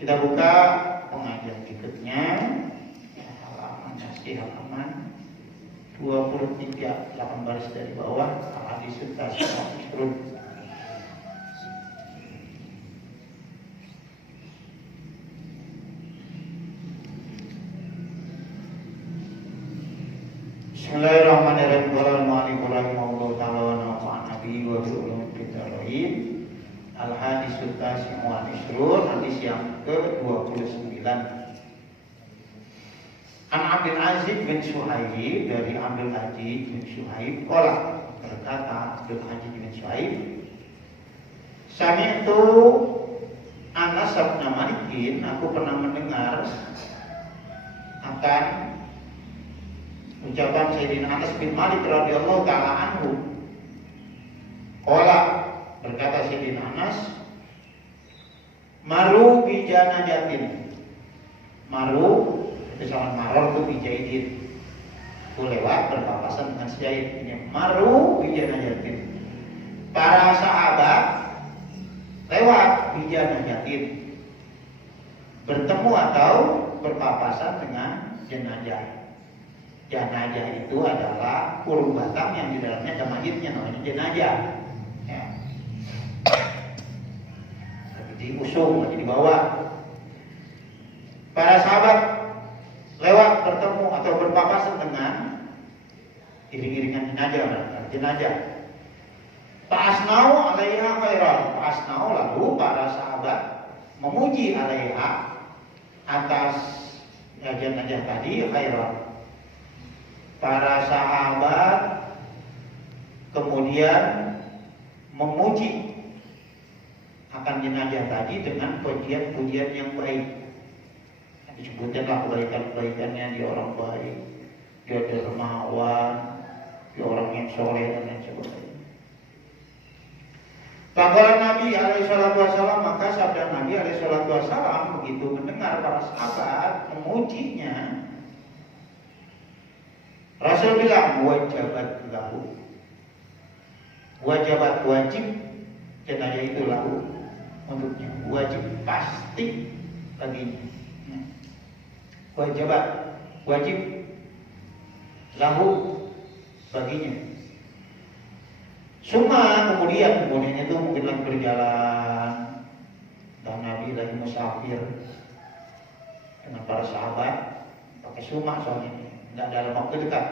Kita buka pengajian berikutnya, halaman 23, 8 baris dari bawah, hadis terus. Bismillahirrahmanirrahim. Qala al-mu'allif rahimahullahu ta'ala wa nafa'ana bihi wa bi ulumil fitarain. Al-hadis tasi'u wal ishrun, hadis yang ke-29. An Abdul Aziz bin Suhaib, dari Abdul Aziz bin Suhaib qala, berkata Abdul Aziz bin Suhaib, sami'tu Anas bin Malikin, aku pernah mendengar akan ucapan Sayyidina Anas bin Malik radhiyallahu ta'ala anhu. Qala, berkata Sayyidina Anas, maru bijana jatin. Maru itu sama maror itu bijaidin. Itu lewat berpapasan dengan sejaid. Ini maru bijana jatin. Para sahabat lewat bijana jatin, bertemu atau berpapasan dengan jenazah. Jenazah itu adalah kurung batang yang di dalamnya ada mayitnya, namanya jenazah. Ya. Lagi diusung, lagi dibawa. Para sahabat lewat bertemu atau berpapasan dengan iring-iringan jenazah. Fa'asnau 'alaiha khairan. Fa'asnau, lalu para sahabat memuji 'alaiha, atas jenazah tadi, khairan. Para sahabat kemudian memuji akan jenazah tadi dengan pujian-pujian yang baik. Disebutkanlah kebaikan-kebaikannya, dia orang baik, dia dermawan, dia orang yang soleh dan lain sebagainya. Faqala Nabi alaihi salatu wasallam, maka sabda Nabi alaihi salatu wasallam begitu mendengar para sahabat memujinya, Rasul bilang, wajabat lahu, wajabat, wajib jenazah itu lahu, untuknya, wajib pasti baginya. Wajabat, wajib lahu, baginya. Kemudian itu mungkin lagi berjalan dan Nabi lagi musafir dengan para sahabat, pakai summa soalnya, tidak dalam waktu dekat.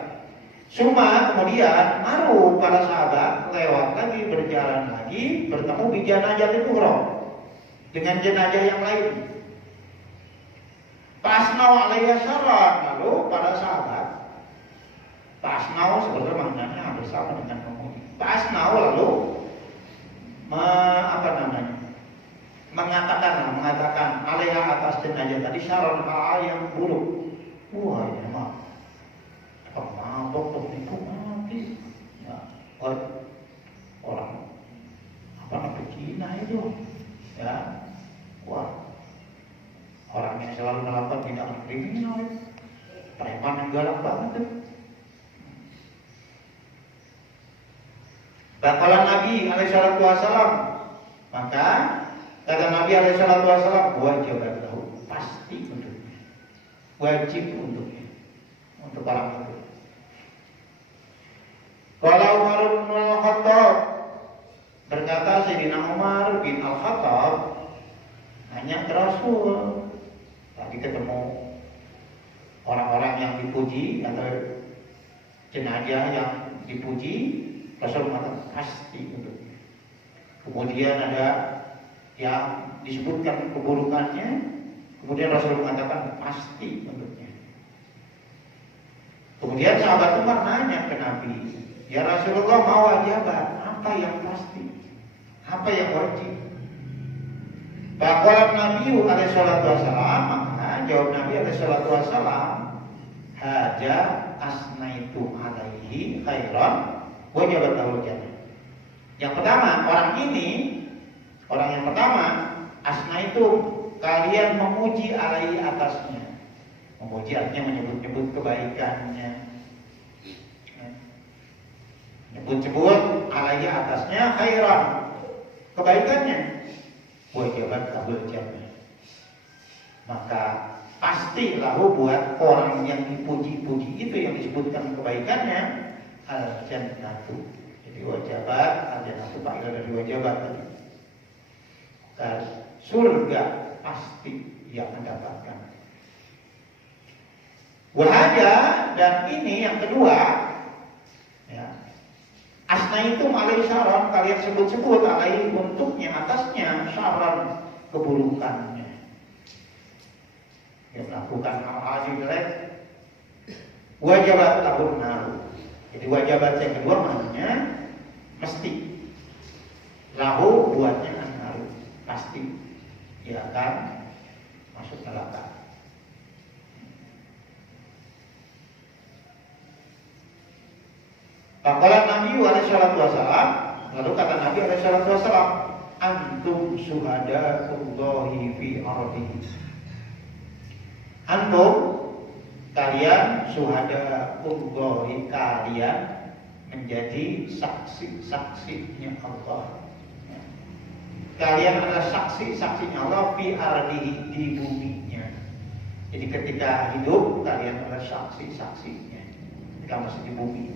Kemudian maru para sahabat lewat lagi, berjalan lagi, bertemu di jenazah itu dengan jenazah yang lain. Pasnau 'alaiha syarran, lalu para sahabat pasnau sebetulnya maknanya hampir sama dengan memuji. Pasnau lalu mengatakan 'alaiha, atas jenazah tadi, syarran, hal yang buruk. Wah, ini mah mabok penipu mati. Ya, orang Cina itu, ya, wah, orang yang selalu melakukan tindakan kriminal, preman yang galak banget tuh. Bakalan Nabi alaihissalatu wassalam, maka kata Nabi alaihissalatu wassalam, wajibat lahu, pasti untuknya, wajib untuknya, untuk orang itu. Kalau Umar bin Al-Khattab, berkata Sayyidina Umar bin Al-Khattab, hanya ke Rasul. Tadi ketemu orang-orang yang dipuji atau jenazah yang dipuji, Rasul mengatakan pasti untuknya. Kemudian ada yang disebutkan keburukannya, kemudian Rasul mengatakan pasti untuknya. Kemudian sahabat Umar nanya ke Nabi, ya Rasulullah, mau wajibat, apa yang pasti, apa yang wajib? Faqala Nabi alaihi salatu wasallam, maka jawab Nabi alaihi salatu wasallam, haja asnaitu alaihi khairan wajabat lahu jannah. Yang pertama, orang yang pertama, asnaitu, kalian memuji alaihi, atasnya. Memuji artinya menyebut-nyebut kebaikannya, menyebut-nyebut alaihi, atasnya, khairan, kebaikannya, wajibat kabul jannah, maka pasti lahu buat orang yang dipuji-puji itu yang disebutkan kebaikannya al-jannatu. Jadi wajabat, al-jannatu fa'ilah dari wajabat tadi. Dan surga pasti yang mendapatkan. Wahada, dan ini yang kedua, ya. Asna itu alaihi syaron, kalian sebut-sebut alaihi untuknya, atasnya syaron, keburukannya. Yang melakukan hal-hal jelek, wajabat lahun naru. Jadi wajabat yang kedua maknanya mesti, lahu buatnya naru, pasti dia akan masuk neraka. Faqala Nabi SAW, lalu kata Nabi SAW, antum syuhada'ullahi fi ardihi. Antum, kalian syuhada'ullahi, kalian menjadi saksi-saksinya Allah. Kalian adalah saksi-saksinya Allah fi ardihi, di buminya. Jadi ketika hidup kalian adalah saksi-saksinya ketika masih di bumi.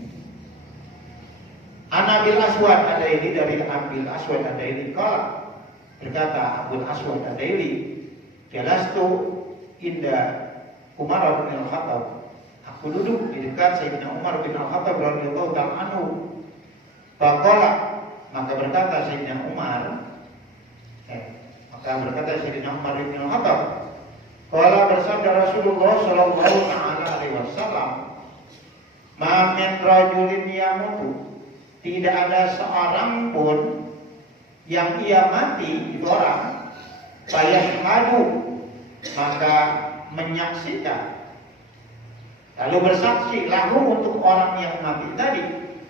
Anabil Aswad Adaili, dari Abil Aswad Adaili qala, berkata Abul Aswad Adaili, jalastu inda Umar bin Al-Khattab, aku duduk di dekat Sayyidina Umar bin Al-Khattab radhiyallahu ta'ala anhu. Faqala, maka berkata Sayyidina Umar bin Al-Khattab, qala, bersabda Rasulullah sallallahu alaihi wasallam, ma min rajulin yamutu, tidak ada seorang pun yang ia mati, itu orang, fayashhadu, maka menyaksikan, lalu bersaksi lahu untuk orang yang mati tadi,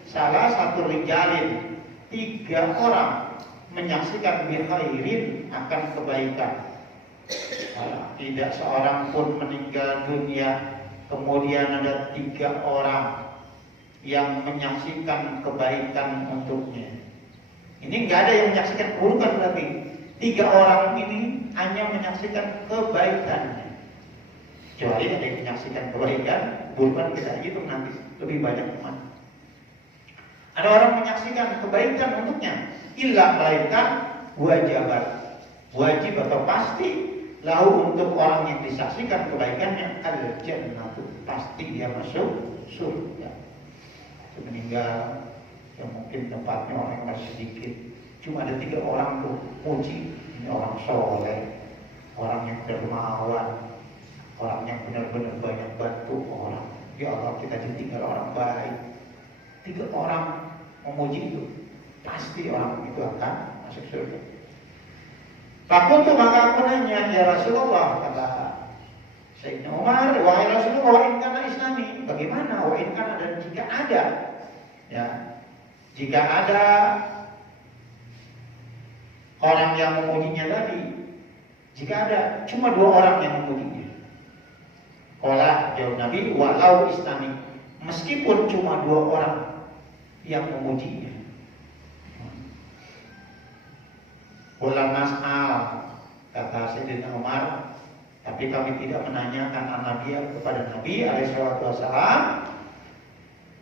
salah satu rijalin, 3 orang menyaksikan bikhairin, akan kebaikan. Tidak seorang pun meninggal dunia kemudian ada 3 orang yang menyaksikan kebaikan untuknya. Ini nggak ada yang menyaksikan keburukan, berarti 3 orang ini hanya menyaksikan kebaikannya. Kecuali ada yang menyaksikan kebaikan, keburukan kita hitung nanti lebih banyak teman. Ada orang menyaksikan kebaikan untuknya, illa melainkan wajibat, wajib atau pasti lahu untuk orang yang disaksikan kebaikannya al-jannatu, pasti dia masuk surga. Meninggal yang mungkin tempatnya orang yang masih sedikit, cuma ada 3 orang tuh puji, ini orang soleh, orang yang dermawan, orang yang benar-benar banyak bantu orang. Ya Allah, kita ditinggal orang baik. 3 orang memuji itu, pasti orang itu akan masuk surga. Fakultu, maka aku nanya, ya Rasulullah, kata Sayyidina Umar, wahai Rasulullah, wa in kana islami, bagaimana wa in kana, dan jika ada, ya, jika ada orang yang memujinya tadi, jika ada cuma 2 orang yang memujinya. Qala, jawab Nabi, walau islami, meskipun cuma 2 orang yang memujinya. Qala mas'al, kata Sayyidina Umar, tapi kami tidak menanyakan an-nabiy kepada Nabi alaihi wasallam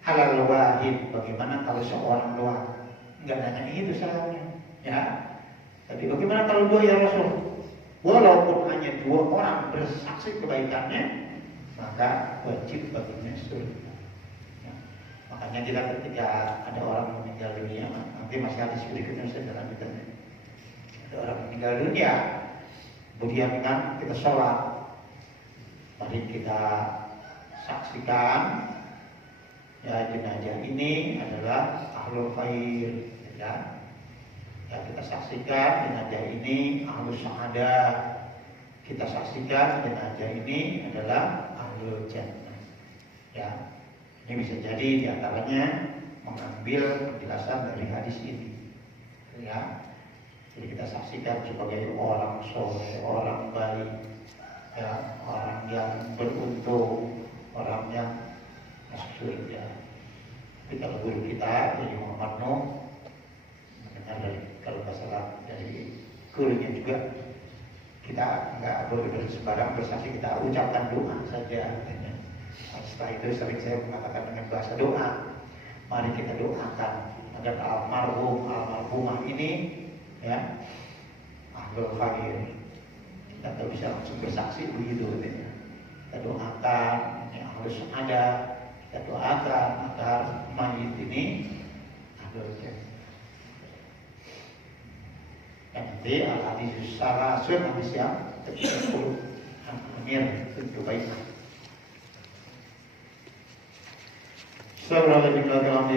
halal wahid, bagaimana kalau seorang doang, enggak nanya itu salahnya, ya. Tapi bagaimana kalau 2 ya Rasul? Walaupun hanya 2 orang bersaksi kebaikannya, maka wajib baginya surga. Ya. Makanya kita ketika ada orang meninggal dunia, nanti masih hadis berikutnya saya lanjutkan. Ada orang meninggal dunia, kemudian kan kita sholat, mari kita saksikan, ya, jenazah ini adalah ahlul khair, ya. Ya, kita saksikan jenazah ini ahlus sa'adah, kita saksikan jenazah ini adalah ahlul jannah. Ya, ini bisa jadi diantaranya mengambil penjelasan dari hadis ini, ya. Jadi kita saksikan sebagai orang soleh, orang baik, ya, orang yang beruntung, orang yang masuk surga. Tapi kalau guru kita, jadi Muhammad Nuh, mendengar dari, kalau nggak salah dari gurunya juga, kita nggak boleh sembarang bersaksi, kita ucapkan doa saja. Setelah itu sering saya mengatakan dengan bahasa doa, mari kita doakan agar almarhumah ini ya ahlul khair. Kita tak bisa langsung bersaksi begitu ya. Kita doakan ini harus ada, kita doakan agar mayit ini ahlul khair. Dan nanti al-hadis salasun hadis yang ke-10 Amir tentu baik. Sallallahu alaihi wa sallam.